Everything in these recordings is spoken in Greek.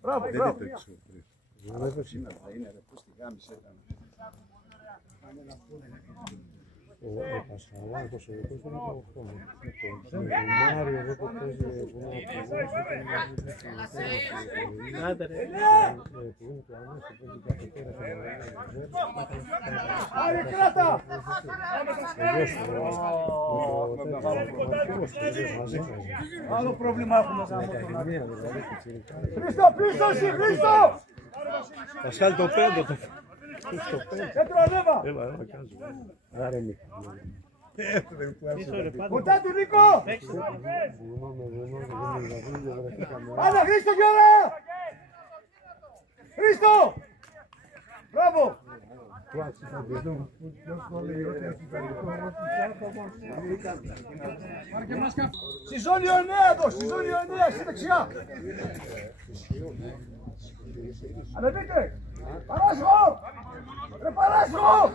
Μπράβο, μπράβο. Σήμερα θα είναι, πώς τη γάμισε ήταν. Ο Πασχαλάκος, ο δικός δεν είναι το χρόνο. Ο Μάριο εδώ που παίζει, που είναι άντε ρε. Που είναι το αμέσως που παίζει κάθε πέρα. Άρε, κράτα! Άλλο πρόβλημα έχουμε σαν Χρήστο, πίσω εσύ, Χρήστο! Πασχάλη το πέντο το. Πέτρο, ανέβα! Έλα, κάζω. Άρα είναι. Κοντά του, Νίκο! Άντε, Χρήστο, κι ωραία! Χρήστο! Μπράβο! Στη ζώνη 9 εδώ, στη ζώνη 9, στη δεξιά! Ανεβείτε! Παράσχο! Ρε Παράσχο!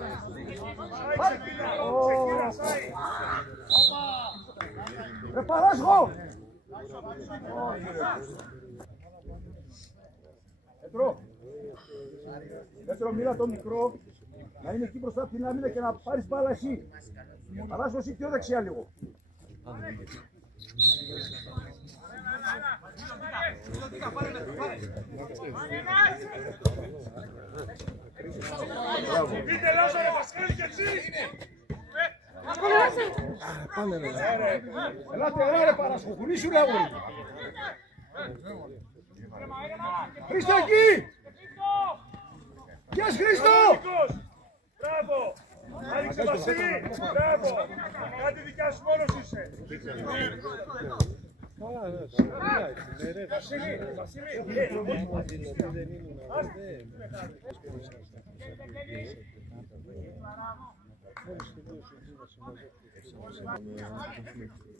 Ρε Παράσχο! Πέτρο, μίλα το μικρό, να είναι εκεί μπροστά από την άμυνα και να πάρεις μπάλα εσύ. Παράσχο εσύ πιο δεξιά λίγο. Πείτε Λάζαρο, Πασχάλη και εσύ! Ελάτε, έλα ρε Παράσχο, κουνήσου ρε αγόρι. Χρήστο εκεί! Γεια σου Χρήστο! Μπράβο! Άνοιξε Βασίλη! Μπράβο! Κάτι δικιά σου μόνος είσαι! Βασίλη!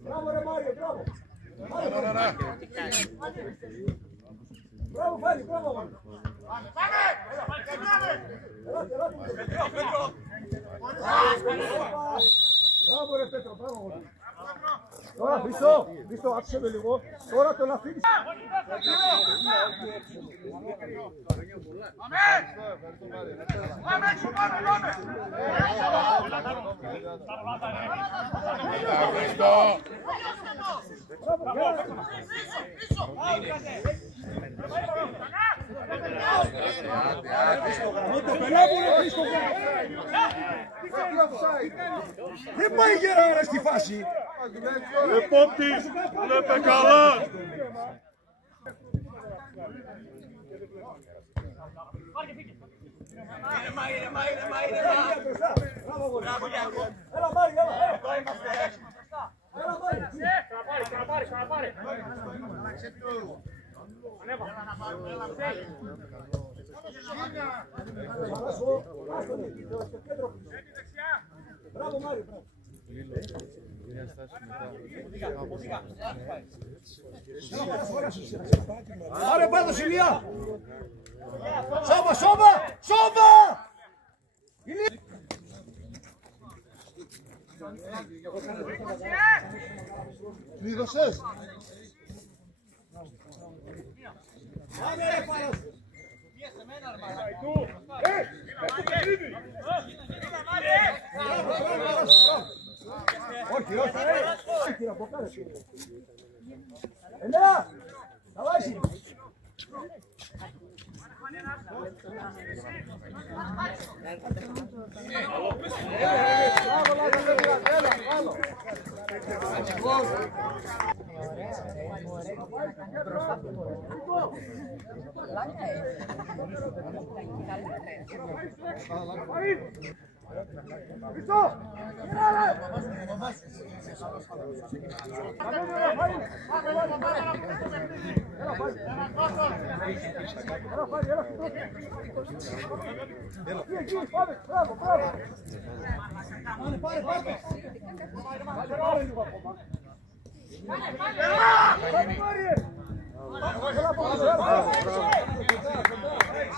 Μπράβο ρε Μάριο, μπράβο! Μπράβο Φάνη, μπράβο Φάνη! Μπράβο ρε Πέτρο, μπράβο! Τώρα Χρήστο, άψε με λίγο, τώρα τον αφήνεις. Πάμε έξω, πάμε! Δεν πάει γερά στη φάση. Επόπτη, βλέπε καλά! Έλα Μάρι, Ξαναπάρει! Μπράβο Μάρι, μπράβο. Άρε πάνω Ηλία! Σώμα! Κλείδωσες! Πάμε ρε Παράσχο! Όχι, να μπλοκάρεις. Ελέα! Θα βάζει! Χριστό!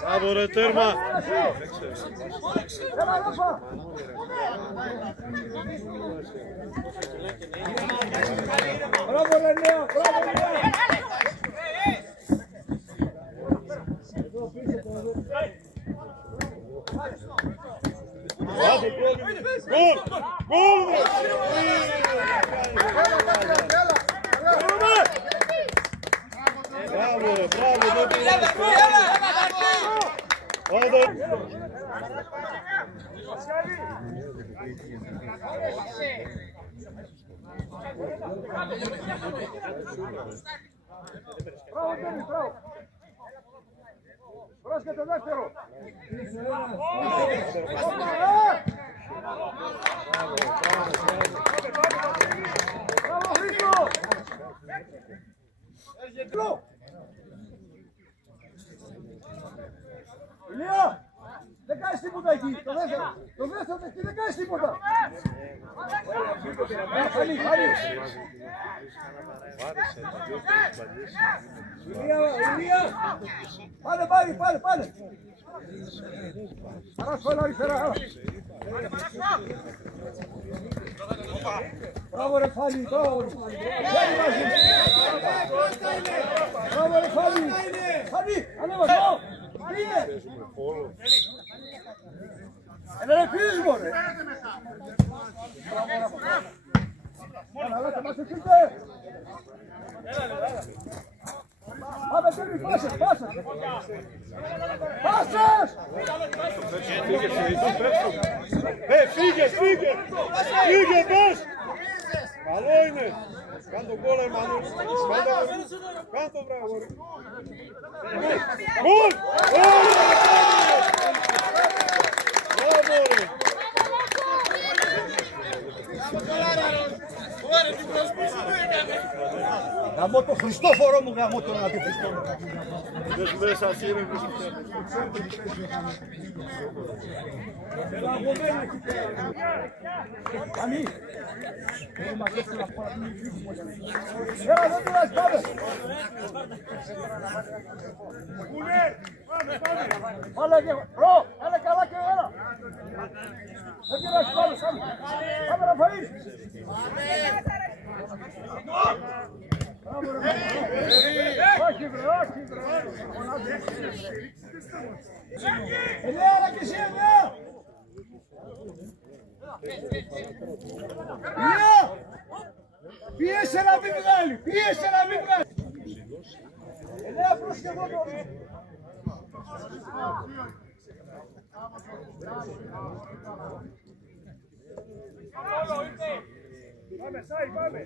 Μπράβο ρε τέρμα! Μπράβο ρε Νέα! Μπράβο ρε Νέα! Μπράβο ρε, μπράβο, δεν Μπράβο Τέμι, μπράβο! Πρόσκειται δεύτερο! Μπράβο Χρήστο! Ηλία! Δεν κάνεις τίποτα εκεί! Το δεύτερο εκεί δεν κάνεις τίποτα! Χαλί, χαλί! Ηλία! Πάνε, πάνε, πάνε, πάνε! Παράσχολα αριστερά! Μπράβο ρε Φάλη, μπράβο ρε Φάλη! Μπράβο ρε Φάλη! Φάλη, ανέβασε! Τι είναι! Ένα ρε φύγεις μωρέ! Αλλά θα μας ευθύνετε! Πάμε Τέμι, πάσες, πάσες! Πάσες! Φύγε, φύγε! Φύγε, πες! Καλό είναι! Κάν' τον κόλλα, Εμμανουήλ! Κάν' τον μπράβο! Γκολ! Μπράβο ρε! Γαμώ το Χριστόφορο μου, γαμώ τον αντιχριστό μου. Δες μέσα σύρε μου. Έλα από μένα εκεί πέρα. Καμί. Έλα δεν πειράζει, πάμε. Πάμε και προ, έλα καλά και έλα. Δεν πειράζει, πάμε, πάμε. Πάμε Ραφαήλ. Όχι βρε, όχι βρε. Ελέα και εσύ, Ελέα. Ελέα. Πίεσε να μην βγάλει, πίεσε να μην βγάλει. Ελέα πρόσχε εδώ τώρα. Πάμε, Σάι, πάμε!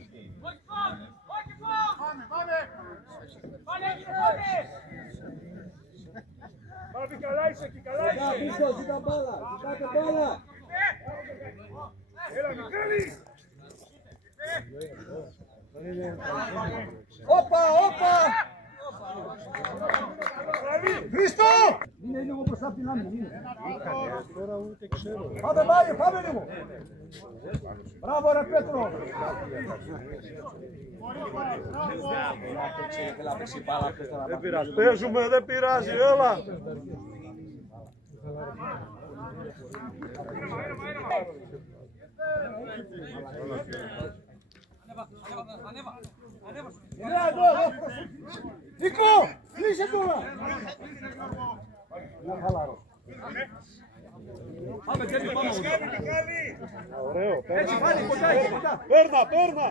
Πάμε, καλά είσαι εκεί, καλά είσαι! Πίσω, ζητά μπάλα, ζητάτε μπάλα! Έλα, Μιχάλη! Όπα, όπα! Χρήστο! Είναι λίγο μπροστά από την άμυνα. Τώρα ούτε ξέρω. Πάμε, πάμε, πάμε λίγο! Μπράβο ρε Πέτρο! Δεν πειράζει, παίζουμε, δεν πειράζει, έλα! Έλα εδώ! Νίκο! Κλείσε τώρα! Να χαλαρώ. Πάμε, Τέμι, πάμε! Ωραίο, Έτσι, Φάνη, κοντά, εκεί, κοντά! παίρνα, παίρνα!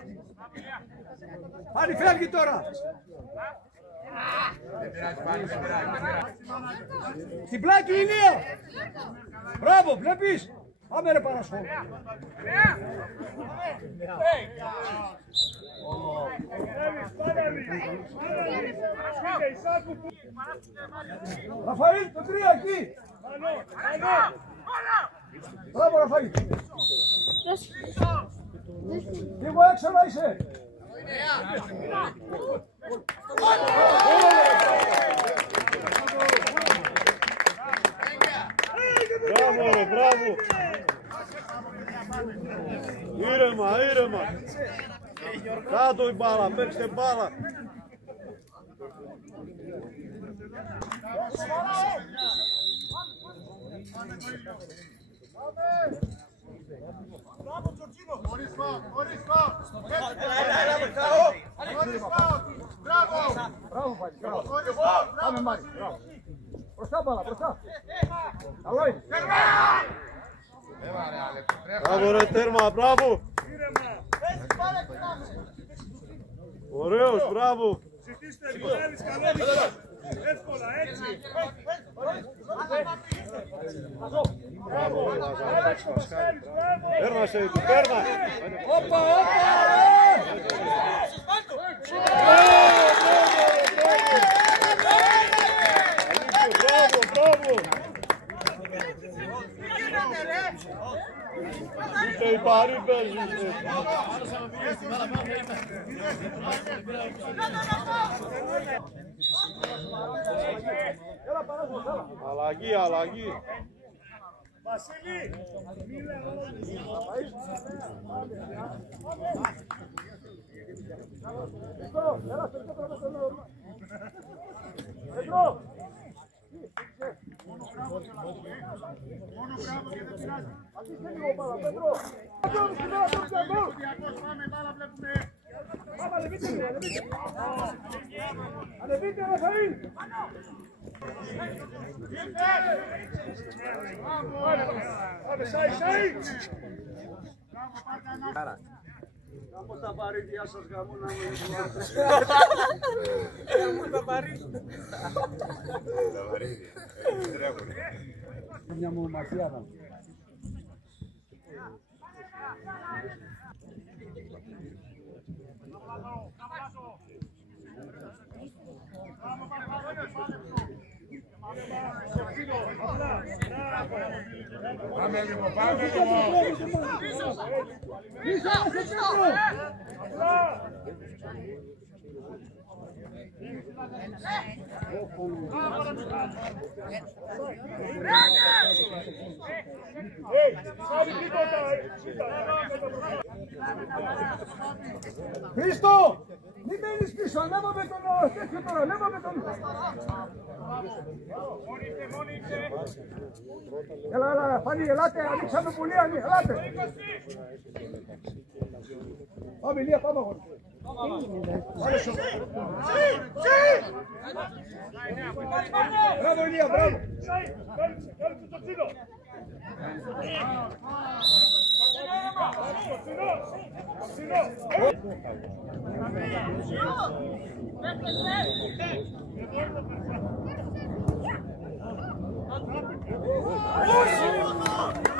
Φάνη, φεύγει τώρα! Στην πλάτη η Ηλία! Μπράβο, βλέπεις! Πάμε ρε Παρασχόλη! Ραφαήλ, το 3 εκεί! Μπράβο Ραφαήλ. Λίγο έξω να είσαι. Μπράβο ρε, μπράβο. Ήρεμα, ήρεμα. Κάτω η μπάλα, παίξτε μπάλα. Μπράβο Τζορτζίνο! Χωρίς φάουλ! Μπράβο! Μπράβο Φάνη, μπράβο. Πάμε Μάρι, μπράβο. Μπροστά μπάλα, μπροστά. Καλό είναι. Μπράβο ρε, τέρμα, μπράβο. Ωραίος, μπράβο. Ζητήστε Μιχάλης, καλό δικό. Εύκολα, έτσι. Μπράβο. Άλεξ Πασχάλης, μπράβο. Πέρνα σε του, πέρνα. Όπα, όπα! Μπράβο, μπράβο. Ούτε οι παροί παίζουν. Αλλαγή, αλλαγή. Βασίλη, μίλα όλους. Έλα, στο κέντρο με τον Πέτρο! Μόνο μπράβο και δεν πειράζει. Αφήστε λίγο μπάλα, Πέτρο! Πάμε, μπάλα βλέπουμε. Πάμε, ανεβείτε λίγο, ανεβείτε! Ανεβείτε, Ραφαήλ! Πάμε, Σάι! Κάπως τα βαρύδια σας γαμούν να μην Γαμούν τα βαρύδια. μια μονομαχία θα. Πάμε λίγο, πάμε λίγο. Χρήστο! Μην μένεις πίσω, ανέβαμε τον τέτοιο τώρα, ανέβαμε τον... Έλα, έλα, Φανή, ελάτε, ανοίξαμε πολύ, ελάτε. Πάμε, Λία, πάμε αγόρι. Μπράβο, Λία, μπράβο. Κάλυψε το τσίνο.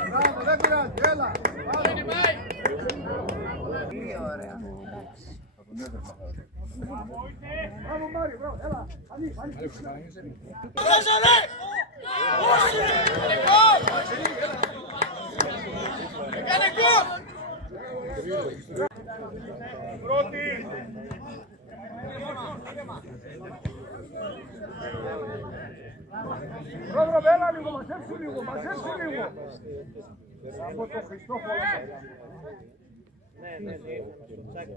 Μπράβο, δεν πειράζει, έλα. Μπράβο, Μάρι, μπράβο, έλα. Φανή, Φανή. Πρώτη. Πρόδρομε, έλα λίγο, μαζέψου λίγο, μαζέψου λίγο. Από το Χριστόφορο. Ναι, στο τσάκ.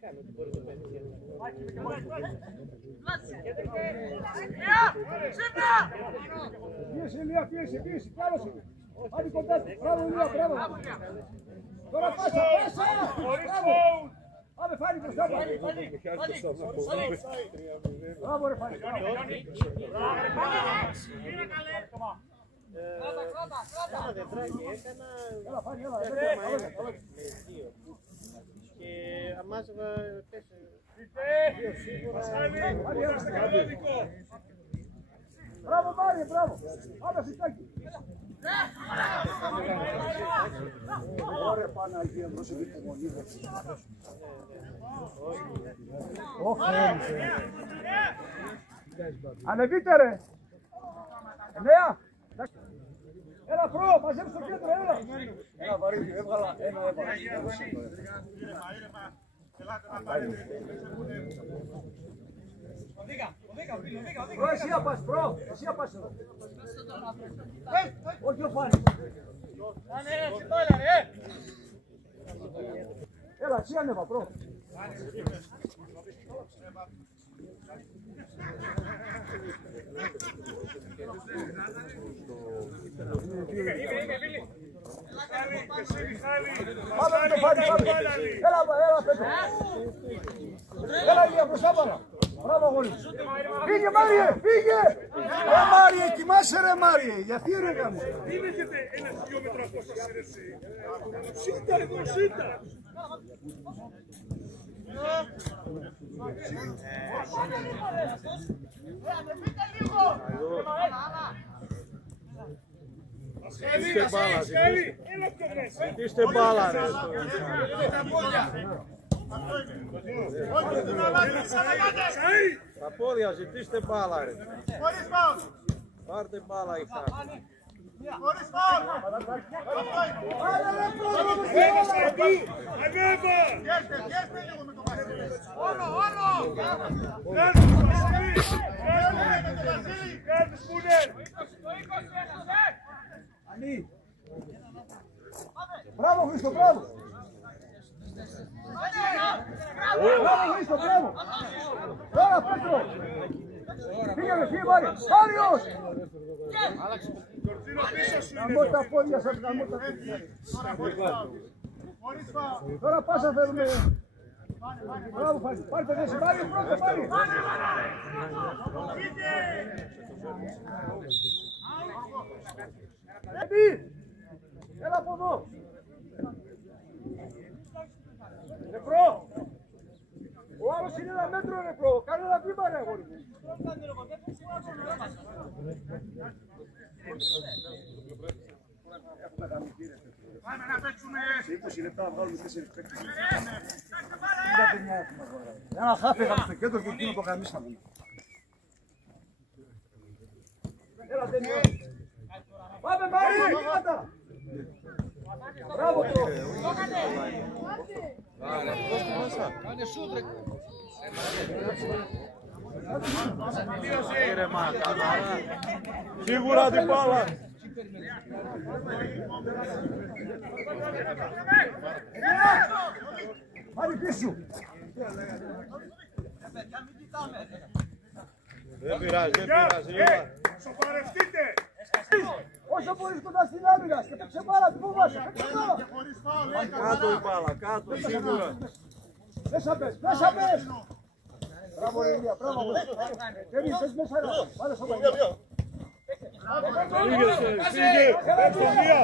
Κάνω ό,τι μπορεί το παιδί. Πίεση, Ηλία, πίεση, πίεση, κάλωσε. Άντε κοντά του, μπράβο Ηλία, μπράβο. Τώρα πάσα, πάσα. Μπράβο. Πάμε Φάνη μπροστά. Μπράβο ρε Φάνη. Κάνα δεντράκι, έκανα Έλα Φάνη, έλα. και αμάζευα 4. Μπράβο Μάριε, μπράβο. Πάμε φυτάκι. Ωραία Παναγία, δώσε την υπομονή. Ανεβείτε ρε! Νέα! Έλα προ, μαζέψε στο κέντρο, έλα! Έλα βαρύδι, έβγαλα, ένα έβαλα. Προ, εσύ απάς, προ, εσύ απάς εδώ. Όχι ο Φάνης. Έλα, εσύ ανέβα, προ. Πάμε με το Φάνη, πάμε. Έλα Πέτρο. Έλα Ηλία, μπροστά πάρα. Μπράβο αγόρι. Φύγε Μάριε, φύγε. Μάριε, κοιμάσαι ρε Μάριε. Γιατί ρε γάμο. Μην έχετε ένα χιλιόμετρο απόσταση ρε εσύ. Σύντα εδώ, σύντα. Ζητήστε μπάλα ρε. Τα πόδια, ζητήστε μπάλα ρε. Πάρτε μπάλα η χάρη. Μπράβο Χρήστο, μπράβο. Μπράβο Χρήστο, μπράβο. Τώρα Πέτρο. Πήγαμε, φύγε Μάρια. Μάριος. Γαμώ τα πόδια σας, γαμώ τα πόδια. Τώρα πάσα θέλουμε. Μπράβο Φάνη. Πάρτε θέση, Μάριο, πρώτα Μάριο. Έλα από εδώ. Νεπρό. Ο άλλος είναι ένα μέτρο Νεπρό. Κάνε ένα βήμα ρε αγόρι μου. Πάμε να παίξουμε. Σε 20 λεπτά να βγάλουμε 4 παίκτες. Ένα χάφι είχαμε στο κέντρο και εκείνο το γαμίσαμε. Έλα Τένιο. Πάμε Μάριο, βήματα. Μπράβο το. Κάνε σούτρε. Σίγουρα την μπάλα. Πάρει πίσω. Δεν πειράζει, δεν πειράζει. Σοβαρευτείτε. Όσο μπορείς κοντά στην άμυνα και παίξε μπάλα, τι φοβάσαι, παίξε μπάλα. Κάτω η μπάλα, κάτω σίγουρα. Μέσα πες, μέσα πες. Μπράβο ρε Ηλία, μπράβο. Τέμι, πες μέσα ρε, πάρε στο μπάλα. Φύγε, έξω μία.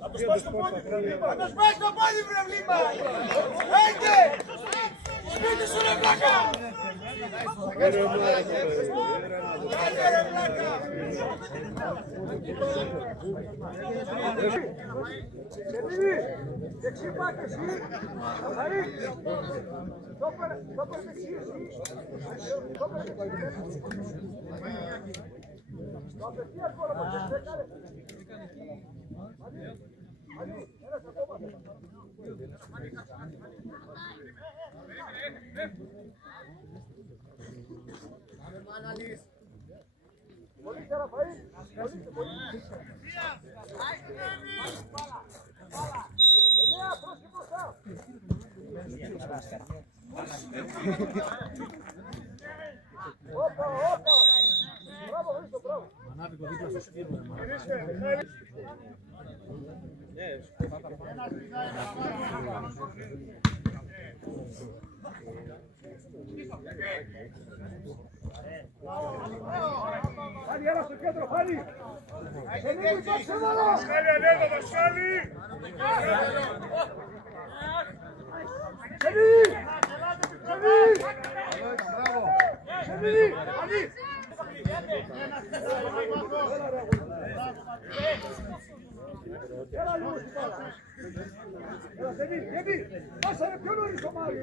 Θα τους πας στο πόδι βλήμα. Θα τους πας στο πόδι βλήμα. Έντε, σπίτι σου ρε πλάκα. Άντε ρε πλάκα. Σεβίδη, δεξί πάκε εσύ. Καθαρί. Το πέρα δεξί εσύ. Το πέρα δεξί. Το απευθείας κόλλα μας έκανε. Ένας ακόμα. Πολύ Ραφαήλ. Εννέα, πρόσχε μπροστά. Όπα, όπα. Μπράβο, Χρήστο, μπράβο. Ανάβει το δίπλα στο σκύλο. Πάλι έλα στο κέντρο, πάλι! Σε λίγο υπάρξε εδώ! Βασκάλη, ανέβα, Βασκάλη! Σενίδη! Σενίδη! Σενίδη! Ανή! Έλα λίγο στην μπάλα. Έλα Σενίδη, γιατί! Πάσα ρε πιο νωρίς το Μάριο.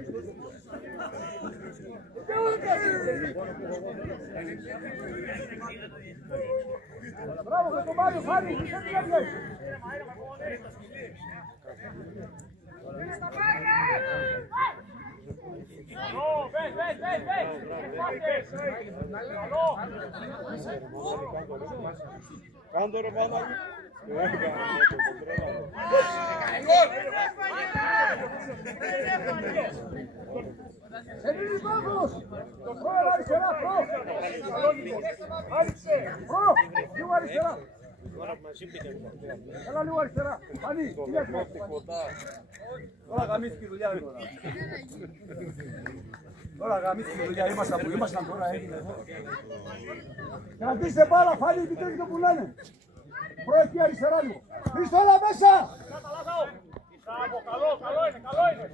Μπράβο με το Μάριο, Φάνη, τι θέλει να βγει. Κάντο ρε πάνω. Σενίδης Μάγος! Προ, αριστερά, προ! Προ, λίγο αριστερά! Έλα λίγο αριστερά! Φανή, τι λες? Τώρα γαμίστηκε η δουλειά τώρα. Τώρα γαμίστηκε η δουλειά, ήμασταν που ήμασταν τώρα έγινε εδώ. Κρατήστε μπάλα, Φανή, μην τρέχει το που λένε. Προ, εκεί αριστερά λίγο. Χρήστο, έλα μέσα! Καλό είναι.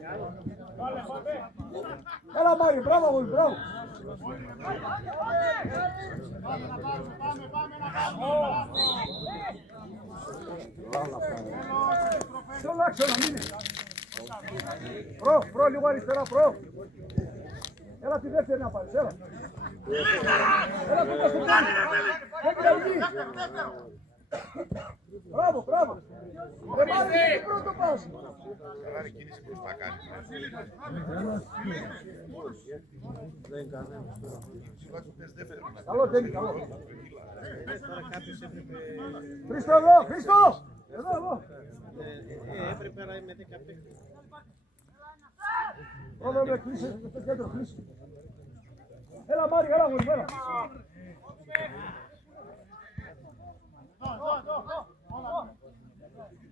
Έλα Μάριο, μπράβο αγόρι, μπράβο. Στον άξονα, μείνε. Προ, λίγο αριστερά, προ. Έλα τη δεύτερη να πάρεις, έλα. Έλα το πας. Μπράβο. Ρε Μάριο, τι πρώτο πας. Καλά είναι κίνηση μπροστά κάνει. Δεν κανένας. Καλό, τέλει, καλό. Τώρα κάποιος έπρεπε... Χρήστο εδώ, Χρήστο! Εδώ. Έπρεπε να είμαι 15. Εδώ με κλείσε, στο κέντρο κλείσε. Έλα Μάριο, έλα γορι, έλα.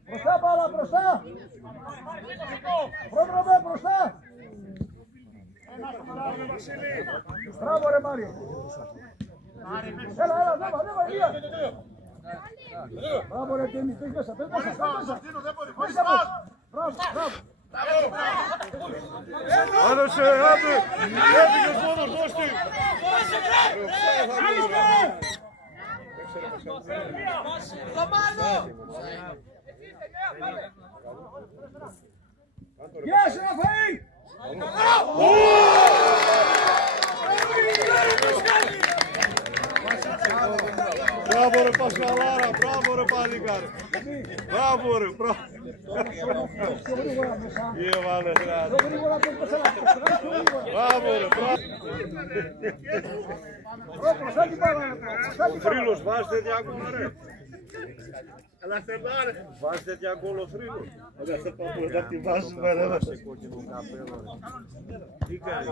Μπροστά μπάλα, μπροστά! Πρόδρομε, μπροστά! Μπράβο ρε Μάριο! Έλα, ανέβα, Ηλία! Μπράβο ρε Τέμι, πες μέσα, πες μέσα! Μπράβο! Άνωσε, άντε! Έφυγες μόνος, δώσ' τη! Γεια σου Ραφαήλ! Μπράβο ρε Πασχαλάρα, μπράβο ρε παλικάρι! Μπράβο ρε, μπράβο! Πιο γρήγορα μέσα. Έβαλε χρειάζεται. Πιο γρήγορα το πέσαρα. Μπράβο ρε, μπράβο! Μπροστά την πάρα. Ο Θρύλος βάζει τέτοια γκολ ρε! Βάζει τέτοια γκολ ο Θρύλος! Να τη βάζουμε ρε. Τι κάνει?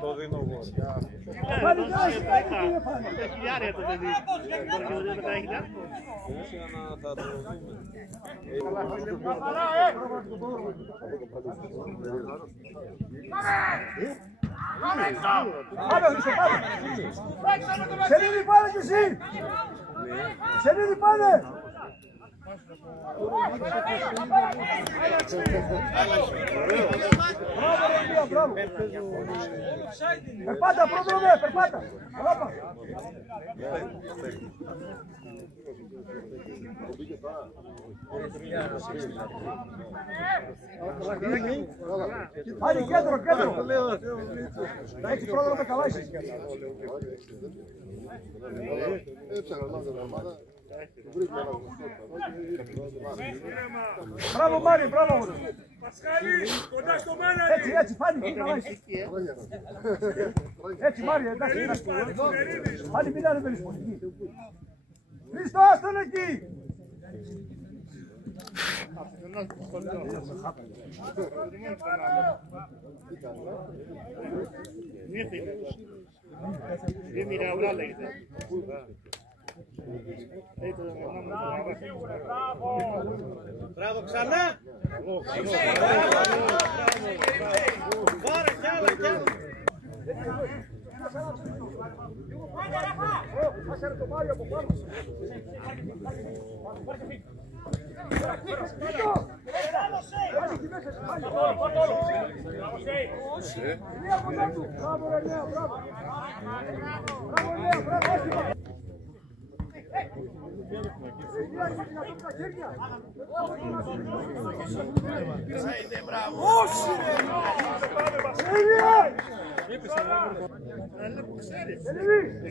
Το δίνω εγώ. Χιλιάρια το παιδί. Θα το δούμε. Πάμε Χρήστο, πάμε! Σενίδη πάνε κι εσύ! Σενίδη πάνε! Μπράβο, περπάτα, πρόδρομε, περπάτα! Ράπα! Πάλι κέντρο! Έτσι πρόδρομε καλά είσαι. Μπράβο Μάριο, μπράβο! Πασχάλη, κοντά στο μάναρι! Έτσι, Φάνη, καλά είσαι. Έτσι Μάριο, εντάξει. Φάνη, μην ανεβαίνεις πολύ. Χρήστο, άστον εκεί! Μπράβο ξανά! Πάρε κι άλλα κι άλλα! Άσε το Μάριο από πάνω.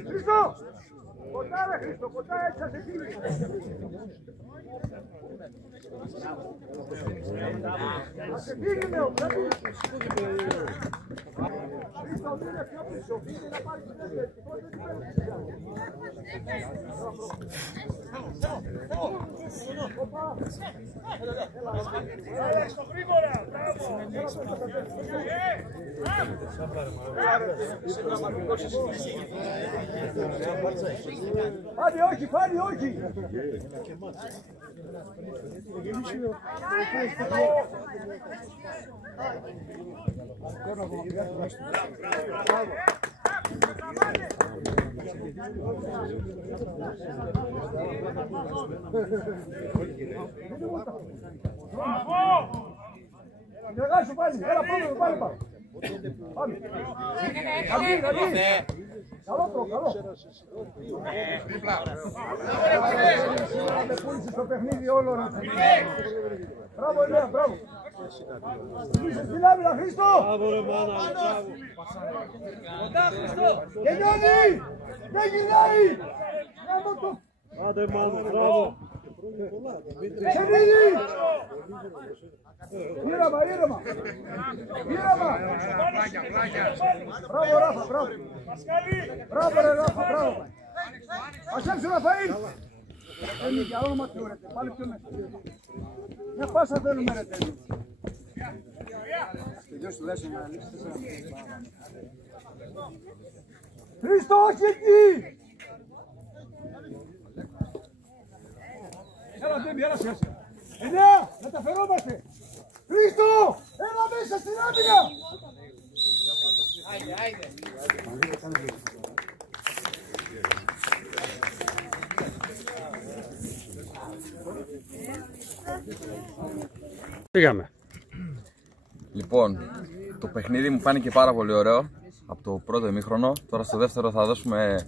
Χριστό! Κοντά ρε Χριστό, κοντά έτσι θα σε φύγει. Θα σε φύγει λέω, πρέπει. Χριστό, μείνε πιο πίσω, μείνε να πάρει την δεύτερη. Έλα στο γρήγορα, μπράβο. Πάλι όχι, πάλι όχι. Γεια πάλι, έλα πάμε, πάμε. Πάμε. Καλό το, καλό. Με πούλησε στο παιχνίδι όλο να πει. Μπράβο, Ηλία, μπράβο. Είσαι στην άμυνα, Χρήστο. Μπράβο ρε μάνα, μπράβο. Γενιώνει, δεν γυρνάει. Άντε μάνα, μπράβο. Ξενίδη. Ήρεμα, ήρεμα. Ήρεμα. Μπράβο, Ράφα, μπράβο. Μπράβο, ρε Ράφα, μπράβο. Ας έψε Ραφαήλ. Είναι για όνομα του ρε, πάλι πιο μέσα. Μια πάσα θέλουμε ρε τέλει. Τελειώσει τουλάχιστον να λήξει 4. Χρήστο, όχι εκεί. Έλα Ντέμπι, έλα σιάσε. 9, μεταφερόμαστε. Χρήστο, έλα μέσα στην άμυνα. Άιντε, άιντε. Πήγαμε. Λοιπόν, το παιχνίδι μου φάνηκε πάρα πολύ ωραίο από το πρώτο ημίχρονο. Τώρα στο δεύτερο θα δώσουμε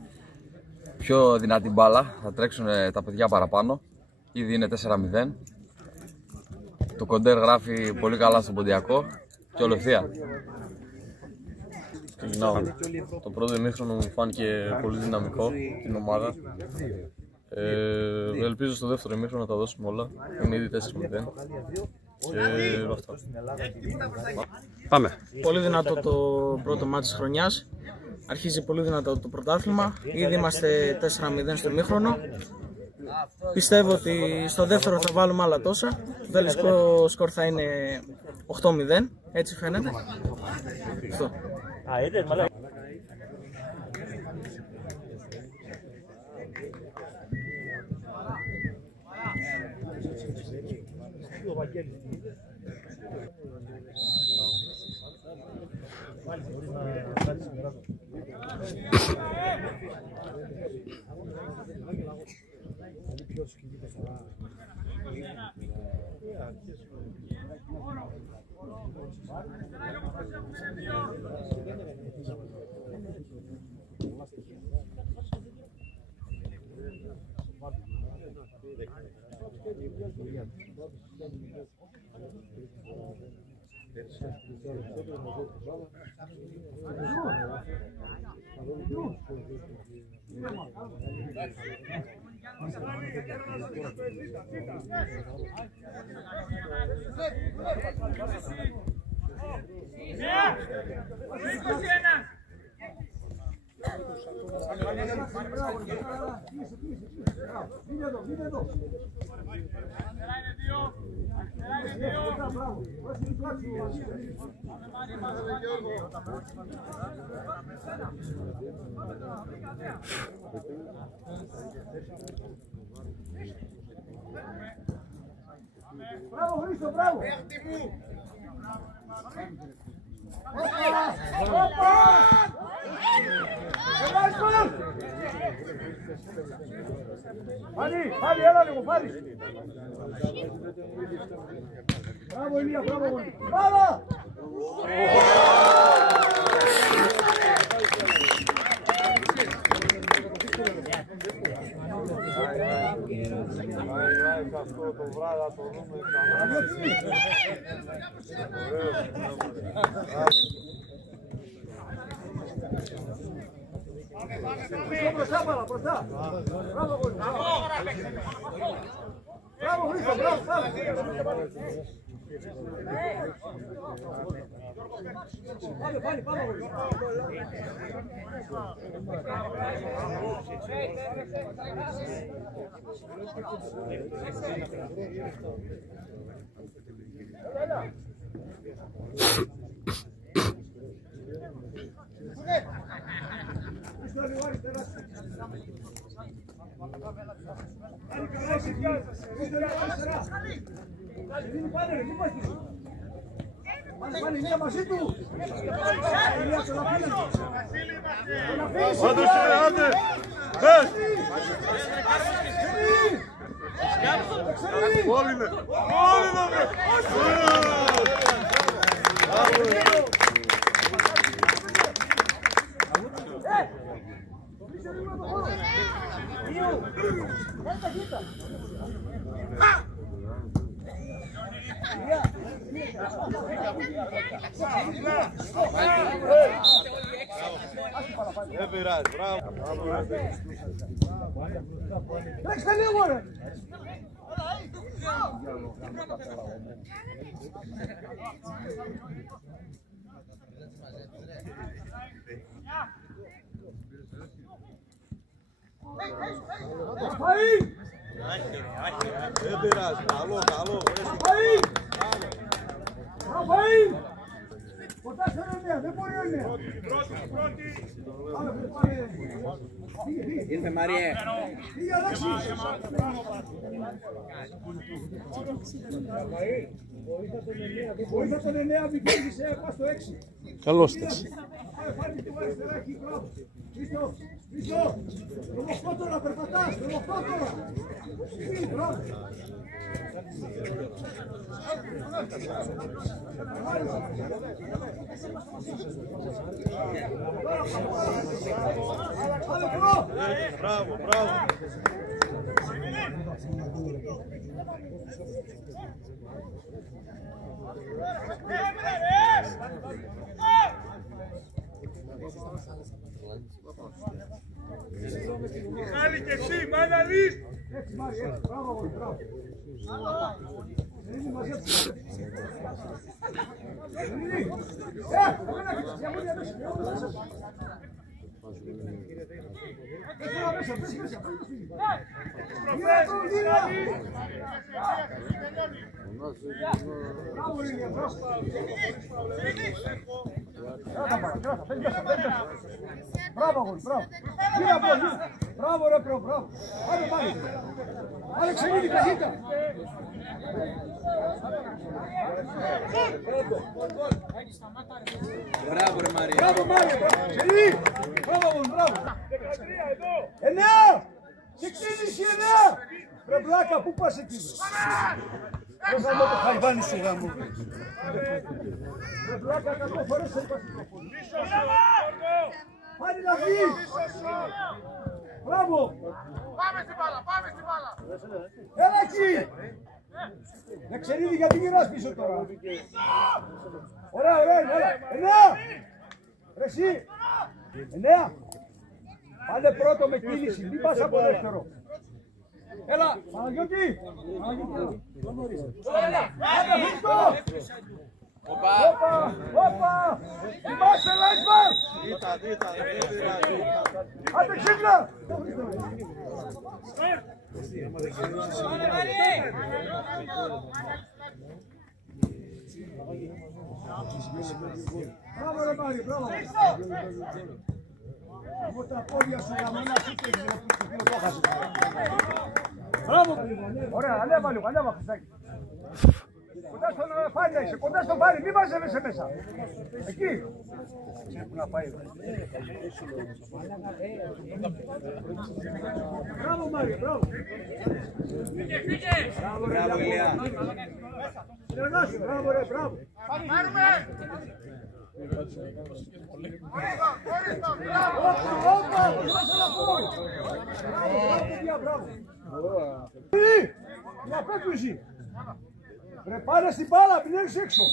πιο δυνατή μπάλα, θα τρέξουν τα παιδιά παραπάνω. Ήδη είναι 4-0. Το κοντέρ γράφει πολύ καλά στον Ποντιακό και όλο ευθεία. Το πρώτο ημίχρονο μου φάνηκε πολύ δυναμικό την ομάδα. Ελπίζω στο δεύτερο ημίχρονο να τα δώσουμε όλα. Είναι ήδη 4-0. Και αυτά. Πάμε. Πολύ δυνατό το πρώτο μάτι της χρονιάς. Αρχίζει πολύ δυνατό το πρωτάθλημα. Ήδη είμαστε 4-0 στο ημίχρονο. Πιστεύω ότι στο δεύτερο θα βάλουμε άλλα τόσα. Το τελικό σκορ θα είναι 8-0. Έτσι φαίνεται. Αυτό. Μπράβο, Χρήστο, μπράβο! Πάλι, έλα λίγο, πάλι! Μπράβο, Ηλία, μπράβο! Μπράβο! Αυτό το βράδυ θα το δούμε Μπροστά, μπάλα, μπροστά! Μπράβο, μπράβο, Χρήστο, μπράβο, πάλι, πάμε, Πάνε Ηλία μαζί του! Ηλία το λαπίνει! Άντε, άντε! Όλοι είναι! Όλοι είναι! Δεν πειράζει, μπράβο. Τρέξτε λίγο, ρε! Δεν πειράζει, καλό, καλό. Ποτά σε εννέα, δεν μπορεί εννέα. Ήρθε Μαριέ. Πήγε Αλέξη. Βοήθα τον εννέα, μην πήγησε, πας στο 6. Καλώς τες. Πάλι του αριστερά εκεί, μπράβο. Πίσω, πίσω. Το μοχτώ τώρα, περπατάς, το μοχτώ τώρα. Μπράβο. Μπράβο, μπράβο. Μιχάλη και εσύ, μάνα λύς! Έτσι Μάρη, έτσι, μπράβο, μπράβο. Είναι μαζέψε. Μπράβο, Ηλία, μπράβο. Μπράβο, γολ, μπράβο. Γύρω από εδώ. Μπράβο, ρε, μπράβο. Πάμε, πάμε. Άλλε ξενίδι, καθήτα. Μπράβο ρε Μαρία. Μπράβο, Μάρια, μπράβο. Ξενίδι. Μπράβο, γολ, μπράβο. 9. Σε ξένηση 9. Ρε βλάκα, πού πας εκεί. Ρε γαμώ το χαϊβάνι σου γαμώ. Ρε βλάκα, κακό φορές σε είπα. Πάλι να βγει. Μπράβο. Πάμε στην μπάλα, πάμε στην μπάλα! Έλα εκεί. Δεξερίδη, γιατί γυρνάς πίσω τώρα. Ωραία, ωραία, έλα. 9. Ρε εσύ. 9. Πάνε πρώτο με κίνηση, μην πας από δεύτερο. Έλα, Παναγιώτη. Έλα, Χρήστο. Όπα. όπα! Θυμάσαι, Λάισμαρ! Άντε ξύπνα! Μπράβο ρε Μάρι, μπράβο! Από τα πόδια σου γαμμένα σου και το χάσε. Μπράβο! Ωραία, ανέβα λίγο, ανέβα Χριστάκη. Κοντά στον Φάνη είσαι, κοντά στον Φάνη, μην μαζεύεσαι μέσα. Εκεί. Έχουν να πάει. Μπράβο Μάρι, μπράβο. Μπράβο Ηλία. Συνεργάσου, μπράβο ρε, μπράβο. Πάρουμε. Όπα, δώσε ένα πόδι. Μπράβο, παιδιά, μπράβο. Η απέκρουση. Ρε πάνε στην μπάλα, μην έρθεις έξω.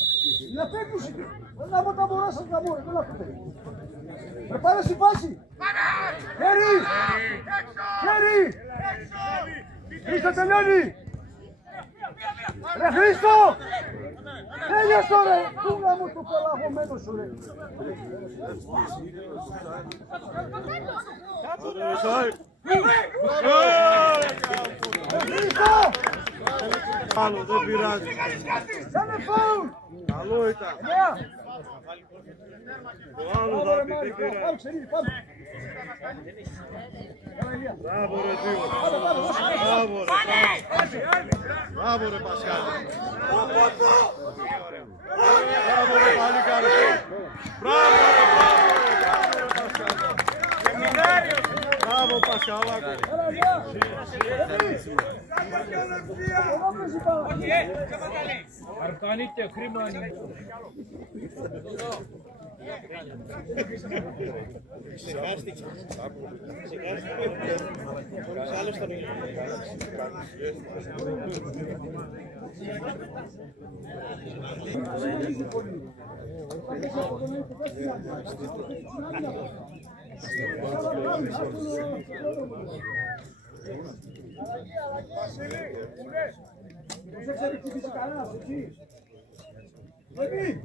Η απέκρουση. Δεν θα πω τα μωρά σας τα μωρά, δεν ακούτε. Ρε πάνε στην βάση. Χέρι. Χέρι. Χρήστο τελειώνει. Ρε Χρήστο. Τέλειες το ρε. Πού να μου το πελαγωμένο σου ρε. Χρήστο. Άλλο, δεν πειράζει. Κάνε φάουλ. Καλό ήταν. Το άλλο θα πει δεν πειράζει. Πάμε ξερίδι, πάμε. Μπράβο ρε Δήμο. Μπράβο ρε. Μπράβο ρε Πασχάλη. Μπράβο ρε Παλικάρη. Μπράβο ρε Πασχάλη. Μπράβο Πασχαλάκο. Αρκανίτε χρήμα είναι. Ξεχάστηκε. Άλλος τον είναι. Δεν ξέρει τι είσαι κανένας, έτσι. Λεβί,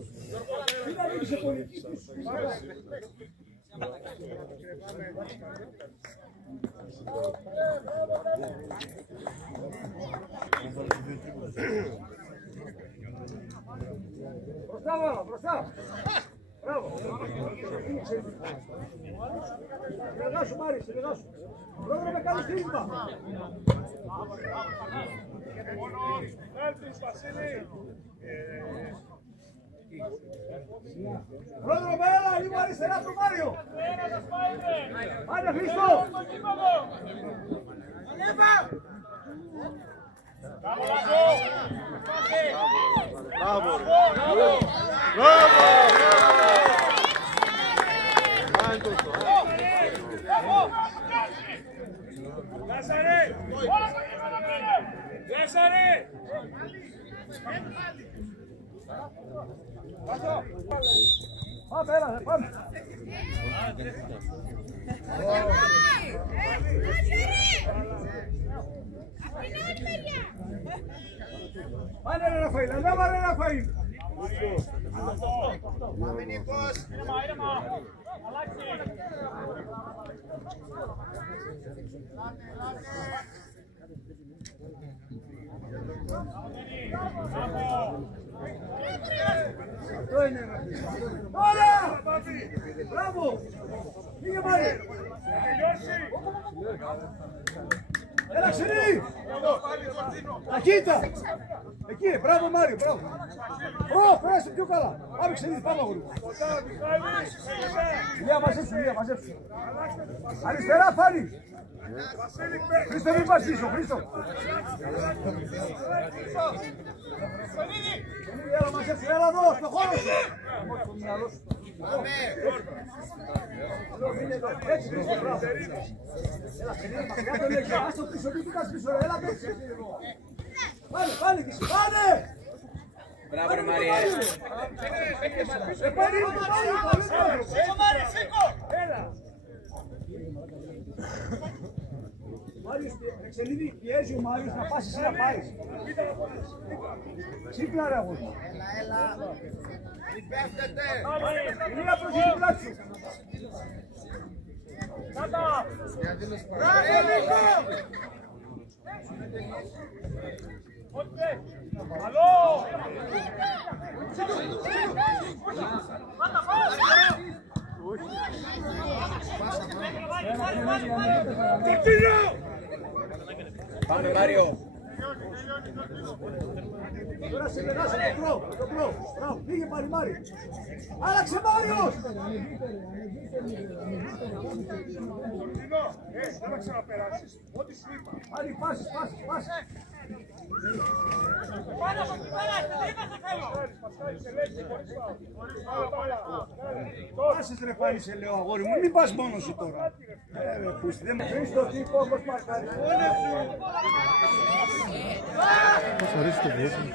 μην ανοίγεις σε πολιτική. Μπροστά βάλα, μπροστά. Μπράβο. Συνεργάσου Μάρη, συνεργάσου. Πρόεδρε με κάνει στήριγμα. Πρόεδρε με έλα, λίγο αριστερά του Μάριο. Άντε Χρήστο. Μπράβο ρε. Μπράβο. Κάνει το αυτό. Λάσαρε! Λάσαρε! Πάμε, έλα, πάμε. Πάνε ρε Ραφαήλ, ανέβα ρε Ραφαήλ. Πάμε Νίκος. Αυτό είναι ρε. Ωραία! Μπράβο! Πήγε Μάρη! Έλα ξενή! Ταχύτητα! Εκεί, μπράβο Μάριο, μπράβο! Πέρασε πιο καλά! Πάμε ξενή, πάμε αγόρι! Λία μαζέψου, Λία μαζέψου! Αριστερά Φάνη! Χρήστο μην πας πίσω, Χρήστο! Έλα μαζέψου, έλα εδώ, στο χώρο σου! Έτσι Χρήστο, μπράβο! Έλα ξενή, μακριά το λέγει, ας το πίσω, μην πας πίσω, έλα πέτσι! Πάνε, πάνε κι εσύ, πάνε! Μπράβο ρε Μαρία. Πάνε, Σήκω Μάρη, σήκω! έλα! Μάριος, Εξελίδη, πιέζει ο Μάριος να πας εσύ να πάρεις. Ξύπνα ρε αγόρι. Έλα. Μην πέφτετε. Ηλία προς την πλάτη σου. Κάτα. Μπράβο Νίκο. Καλό. Πάμε Μάριο. Τώρα σε περάσε το προ. Μπράβο, πήγε πάλι Μάριο. Άλλαξε Μάριος. Δεν θα ξαναπεράσεις. Ό,τι σου είπα. Άλλη πάσες. Πάσες ρε πάλι σε λέω αγόρι μου, μην πας μόνος σου τώρα. Πούστη, δεν με αφήνεις το τύπο όπως μαρκάρει. Πώς αρέσει το βόζι.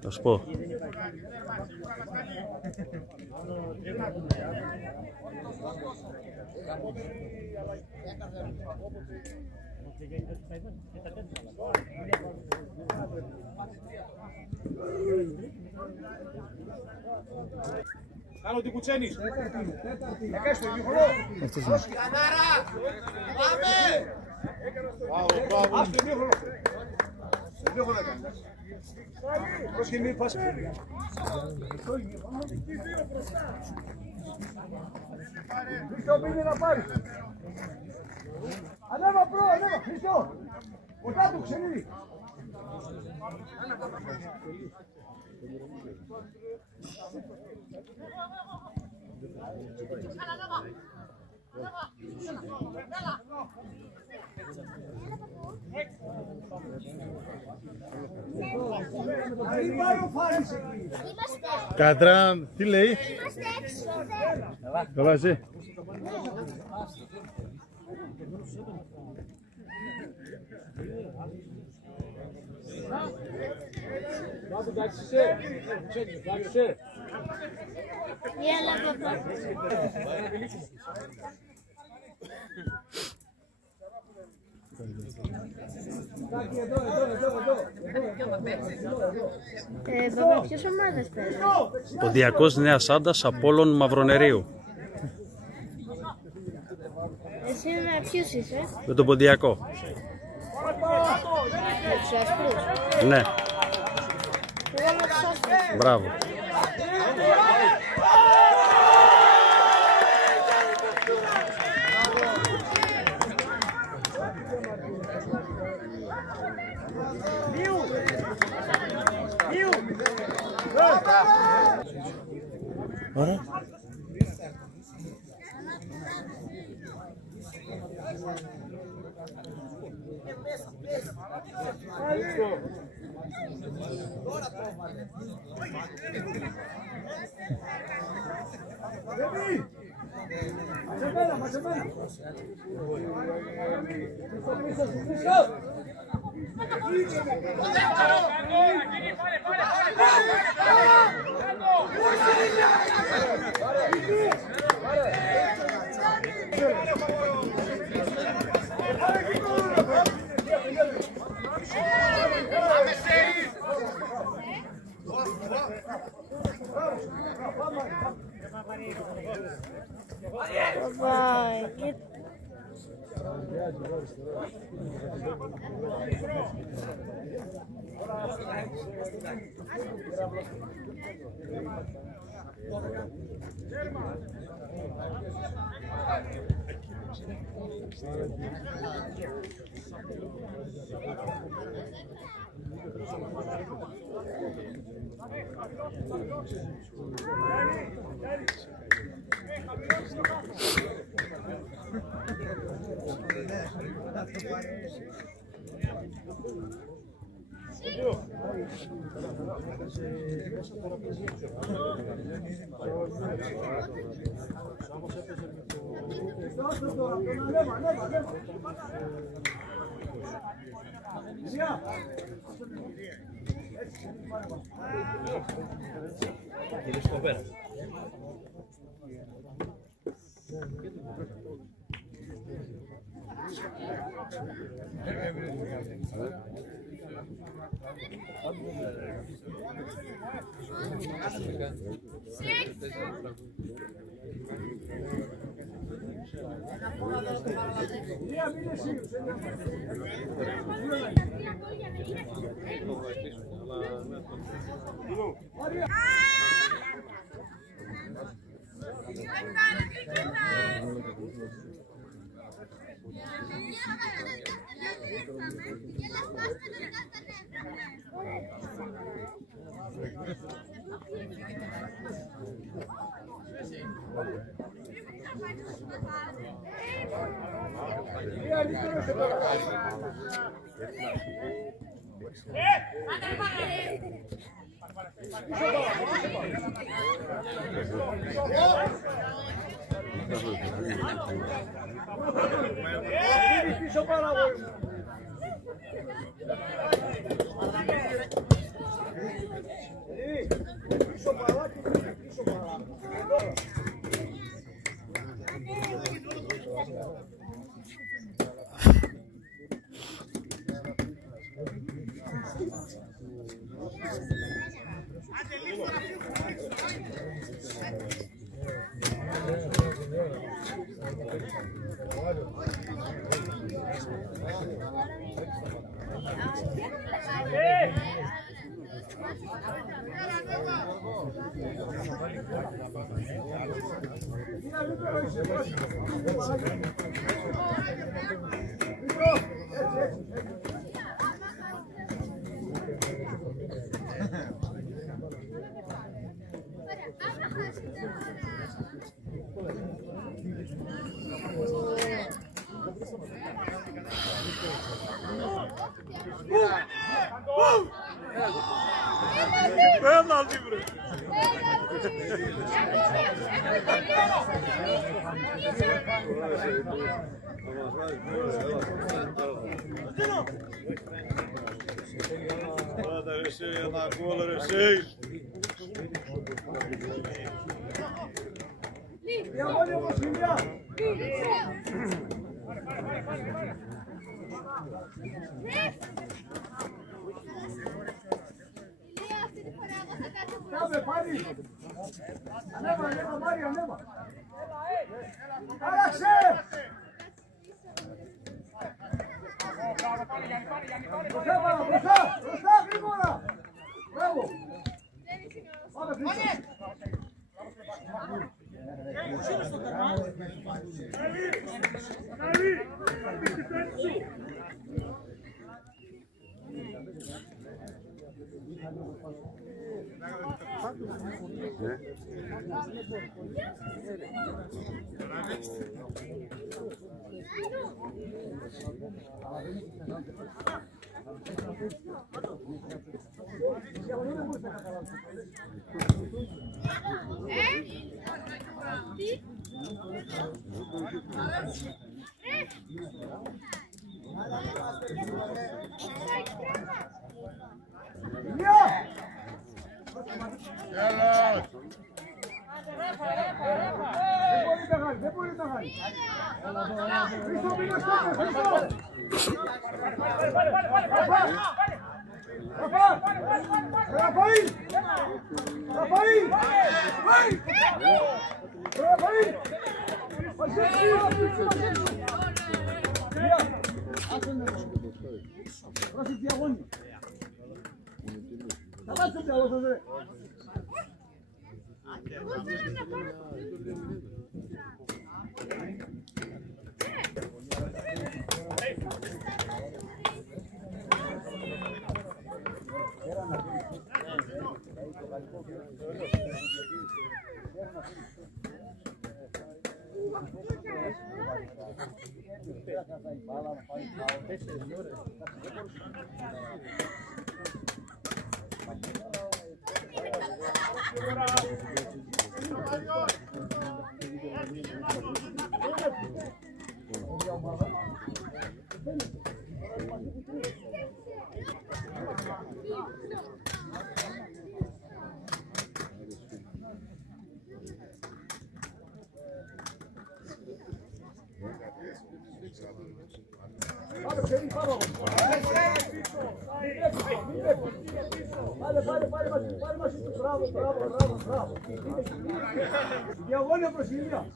Θα σου πω. Κάνω την κουτσένης. Έκανες το γύχολο. Κανάρα! Πάμε! Ας το γύχολο. Το γύχολο έκανες. Πώς και μην πας. Χρήστο πήγε να πάρει. Ανέβα προ, ανέβα. Χρήστο. Κοντά του Ξενίδη. Κατράν, τι λέει? Καλά εσύ. Παπά, ποιες ομάδες παίζουν? Ποντιακός Νέας Άντας, Απόλλων Μαυρονερίου. Εσύ με ποιους είσαι? Με τον Ποντιακό. Με τους άσπρους? Ναι, Εγώ με τους άσπρους. μπράβο. Ωραία. Πέναλτι βρε. Πάτα ρε εσύ, ένα γκολ ρε εσύ. Πάμε πάλι. Ανέβα, ανέβα, Μάρια, ανέβα. Άλλαξε. Μπροστά, μπροστά, μπροστά, γρήγορα. Μπράβο. Πάμε πίσω. Δεν μπορεί να χάνει. Πίσω, πίσω, πίσω. Ραφαήλ! Ραφαήλ! Ραφαήλ! Ράσε διαγώνια. Σταμάτησε το διαγώνια, ρε. Πάμε ψερί, πάμε αγώνες. Πάρε μαζί του. Μπράβο. Διαγώνια προς ηλία.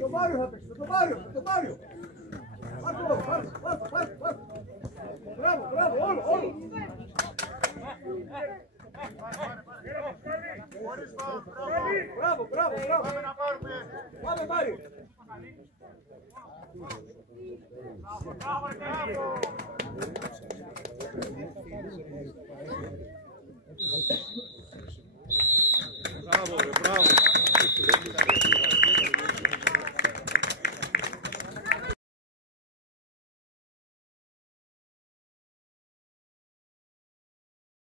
Το Μάριο θα παίξει, το Μάριο. Πάρε. Μπράβο, όλο. Μπράβο. Πάμε Μάριο.